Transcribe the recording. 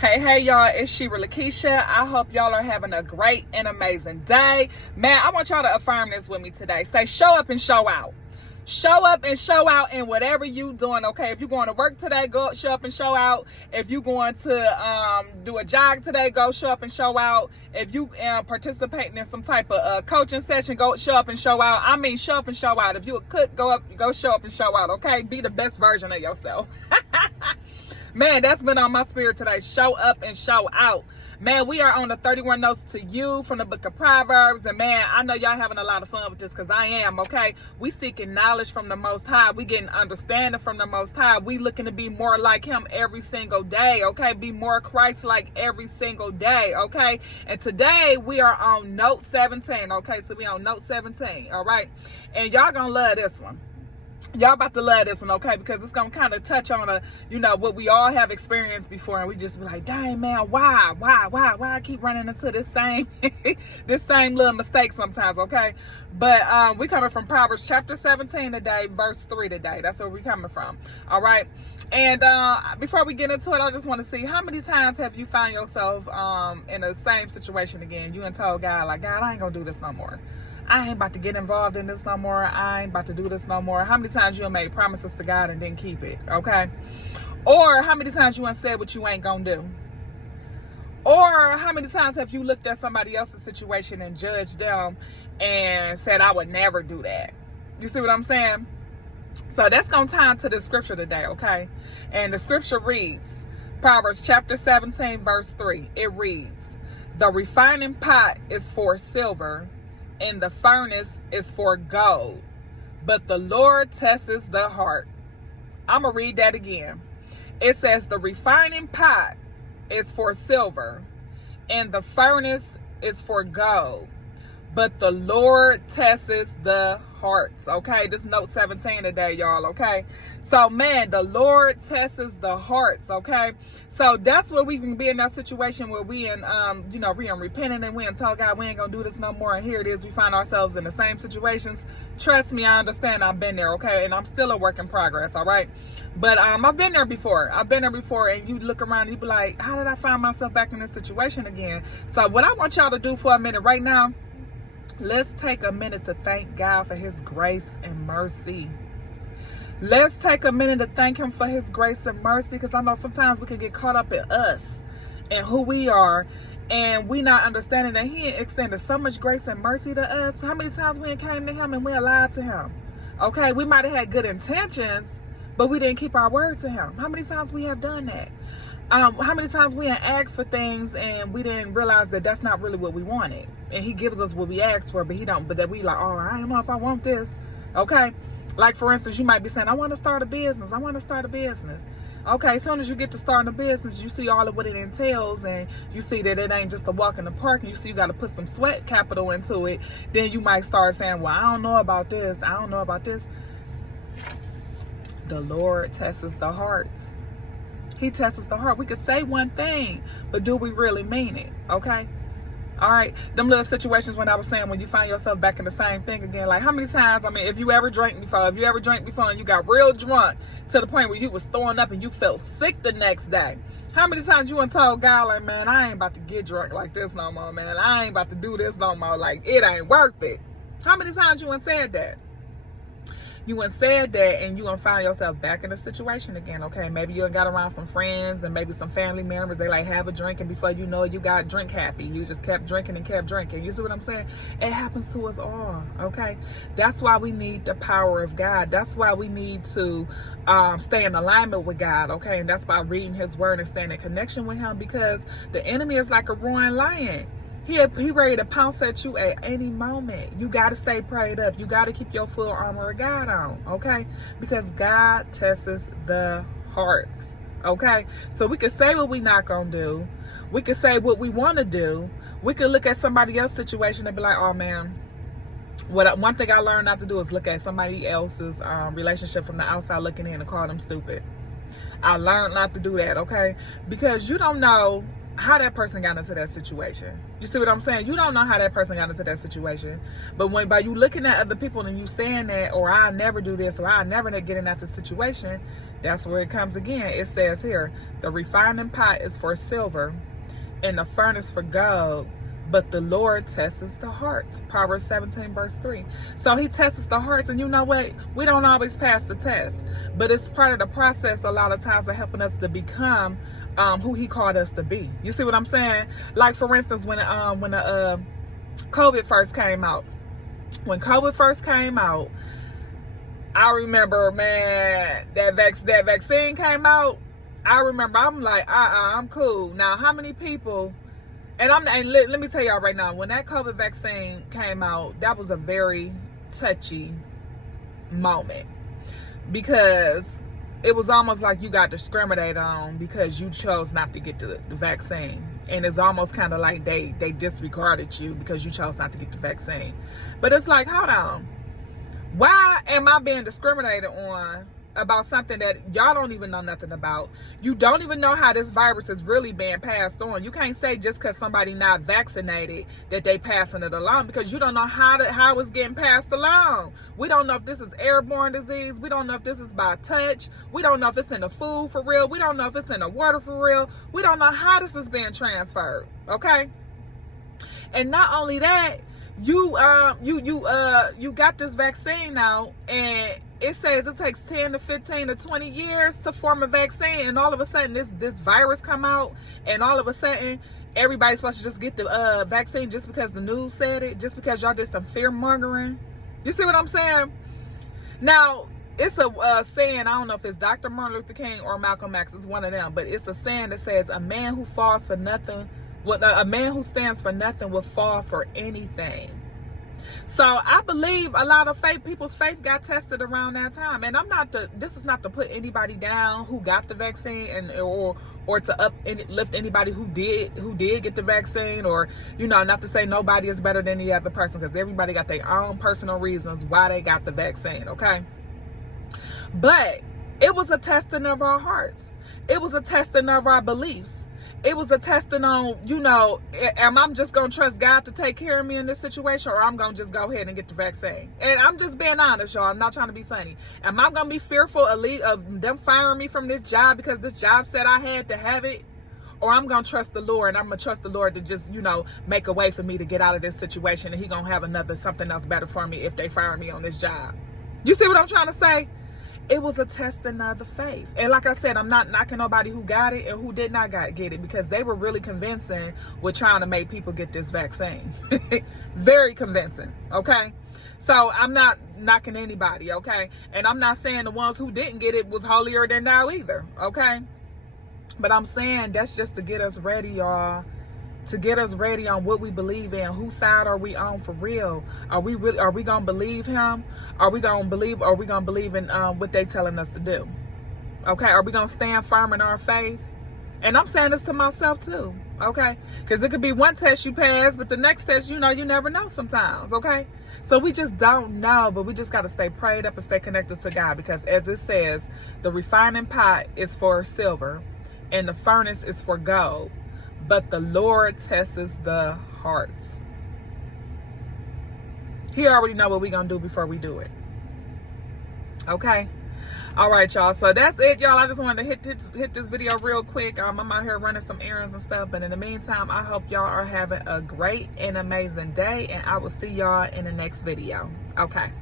Hey, y'all, it's Shira Lakeisha. I hope y'all are having a great and amazing day. Man, I want y'all to affirm this with me today. Say, show up and show out. Show up and show out in whatever you doing, okay? If you're going to work today, go show up and show out. If you're going to do a jog today, go show up and show out. If you participating in some type of coaching session, go show up and show out. I mean, show up and show out. If you a cook, go show up and show out, okay? Be the best version of yourself. Man, that's been on my spirit today. Show up and show out. Man, we are on the 31 Notes to You from the book of Proverbs. And man, I know y'all having a lot of fun with this because I am, okay? We seeking knowledge from the Most High. We getting understanding from the Most High. We looking to be more like Him every single day, okay? Be more Christ-like every single day, okay? And today we are on Note 17, okay? So we on Note 17, all right? And y'all gonna love this one. Y'all about to love this one, okay? Because it's gonna kind of touch on what we all have experienced before, and we just be like, dang man, why I keep running into this same this same little mistake sometimes, okay? But we coming from Proverbs chapter 17 today, verse 3 today. That's where we coming from. All right. And before we get into it, I just want to see, how many times have you found yourself in the same situation again? You and told God, like, God, I ain't gonna do this no more. I ain't about to get involved in this no more. I ain't about to do this no more. How many times you have made promises to God and didn't keep it, okay? Or how many times you have said what you ain't gonna do? Or how many times have you looked at somebody else's situation and judged them and said, I would never do that? You see what I'm saying? So that's gonna tie into the scripture today, okay? And the scripture reads, Proverbs chapter 17, verse 3. It reads, the refining pot is for silver, and the furnace is for gold, but the Lord tests the heart. I'm going to read that again. It says the refining pot is for silver, and the furnace is for gold, but the Lord tests the hearts. Okay, this Note 17 today, y'all. Okay, so man, the Lord tests the hearts. Okay, so that's where we can be in that situation where we in we in repenting and we in told God we ain't gonna do this no more, and here it is, we find ourselves in the same situations. Trust me, I understand. I've been there. Okay, and I'm still a work in progress. All right, but I've been there before. And you look around and you be like, how did I find myself back in this situation again? So what I want y'all to do for a minute right now, let's take a minute to thank God for His grace and mercy. Let's take a minute to thank Him for His grace and mercy, because I know sometimes we can get caught up in us and who we are, and we not understanding that He extended so much grace and mercy to us. How many times we came to Him and we lied to Him? Okay, we might have had good intentions, but we didn't keep our word to Him. How many times we have done that? How many times we have asked for things and we didn't realize that that's not really what we wanted, and He gives us what we asked for, but He don't. But that we like, oh, I don't know if I want this. Okay, like for instance, you might be saying, I want to start a business. Okay, as soon as you get to starting a business, you see all of what it entails, and you see that it ain't just a walk in the park, and you see you got to put some sweat capital into it. Then you might start saying, well, I don't know about this. The Lord tests the hearts. He tests the heart. We could say one thing, but do we really mean it? Okay? All right? Them little situations when I was saying, when you find yourself back in the same thing again, like how many times, if you ever drank before and you got real drunk to the point where you was throwing up and you felt sick the next day. How many times you told God, like, man, I ain't about to get drunk like this no more, man. I ain't about to do this no more. Like, it ain't worth it. How many times you said that? You said that, and you find yourself back in the situation again, okay? Maybe you got around some friends and maybe some family members. They like have a drink, and before you know it, you got drink happy. You just kept drinking and kept drinking. You see what I'm saying? It happens to us all, okay? That's why we need the power of God. That's why we need to stay in alignment with God, okay? And that's by reading His word and staying in connection with Him, because the enemy is like a roaring lion. He ready to pounce at you at any moment. You got to stay prayed up. You got to keep your full armor of God on, okay? Because God tests the hearts, okay? So we could say what we not going to do. We could say what we want to do. We could look at somebody else's situation and be like, oh, man, one thing I learned not to do is look at somebody else's relationship from the outside looking in and call them stupid. I learned not to do that, okay? Because you don't know how that person got into that situation. You see what I'm saying? You don't know how that person got into that situation. But when by you looking at other people and you saying that, or I'll never do this, or I'll never get in that situation, that's where it comes again. It says here, the refining pot is for silver and the furnace for gold, but the Lord tests the hearts. Proverbs 17 verse 3. So he tests the hearts, and you know what? We don't always pass the test, but it's part of the process a lot of times of helping us to become who he called us to be. You see what I'm saying? Like for instance, when the COVID first came out. When COVID first came out, I remember, man, that vaccine came out. I remember I'm like, I'm cool. Now, how many people? And let me tell y'all right now, when that COVID vaccine came out, that was a very touchy moment, because it was almost like you got discriminated on because you chose not to get the vaccine. And it's almost kind of like they disregarded you because you chose not to get the vaccine. But it's like, hold on. Why am I being discriminated on about something that y'all don't even know nothing about? You don't even know how this virus is really being passed on. You can't say just because somebody not vaccinated that they passing it along, because you don't know how it's getting passed along. We don't know if this is airborne disease. We don't know if this is by touch. We don't know if it's in the food for real. We don't know if it's in the water for real. We don't know how this is being transferred. Okay. And not only that, you got this vaccine now, and it says it takes 10 to 15 to 20 years to form a vaccine, and all of a sudden this virus come out, and all of a sudden everybody's supposed to just get the vaccine just because the news said it, just because y'all did some fear mongering. You see what I'm saying? Now, it's a saying, I don't know if it's Dr. Martin Luther King or Malcolm X, it's one of them, but it's a saying that says, a man who falls for nothing, a man who stands for nothing will fall for anything. So I believe a lot of people's faith got tested around that time. And this is not to put anybody down who got the vaccine, or to uplift anybody who did get the vaccine, or, you know, not to say nobody is better than the other person, because everybody got their own personal reasons why they got the vaccine, okay? But it was a testing of our hearts. It was a testing of our beliefs. It was a testing on, you know, am I just going to trust God to take care of me in this situation, or I'm going to just go ahead and get the vaccine? And I'm just being honest, y'all. I'm not trying to be funny. Am I going to be fearful of them firing me from this job because this job said I had to have it? Or I'm going to trust the Lord, and I'm going to trust the Lord to just, you know, make a way for me to get out of this situation, and he going to have something else better for me if they fire me on this job. You see what I'm trying to say? It was a testing of the faith. And like I said, I'm not knocking nobody who got it and who did not get it, because they were really convincing with trying to make people get this vaccine. Very convincing, okay? So I'm not knocking anybody, okay? And I'm not saying the ones who didn't get it was holier than thou either, okay? But I'm saying that's just to get us ready, y'all. To get us ready on what we believe in. Whose side are we on for real? Are we gonna believe him? Are we gonna believe in what they telling us to do? Okay, are we gonna stand firm in our faith? And I'm saying this to myself too, okay? Because it could be one test you pass, but the next test, you know, you never know sometimes, okay? So we just don't know, but we just got to stay prayed up and stay connected to God, because as it says, the refining pot is for silver and the furnace is for gold, but the Lord tests the hearts. He already know what we're going to do before we do it. Okay? All right, y'all. So that's it, y'all. I just wanted to hit this video real quick. I'm out here running some errands and stuff. But in the meantime, I hope y'all are having a great and amazing day. And I will see y'all in the next video. Okay.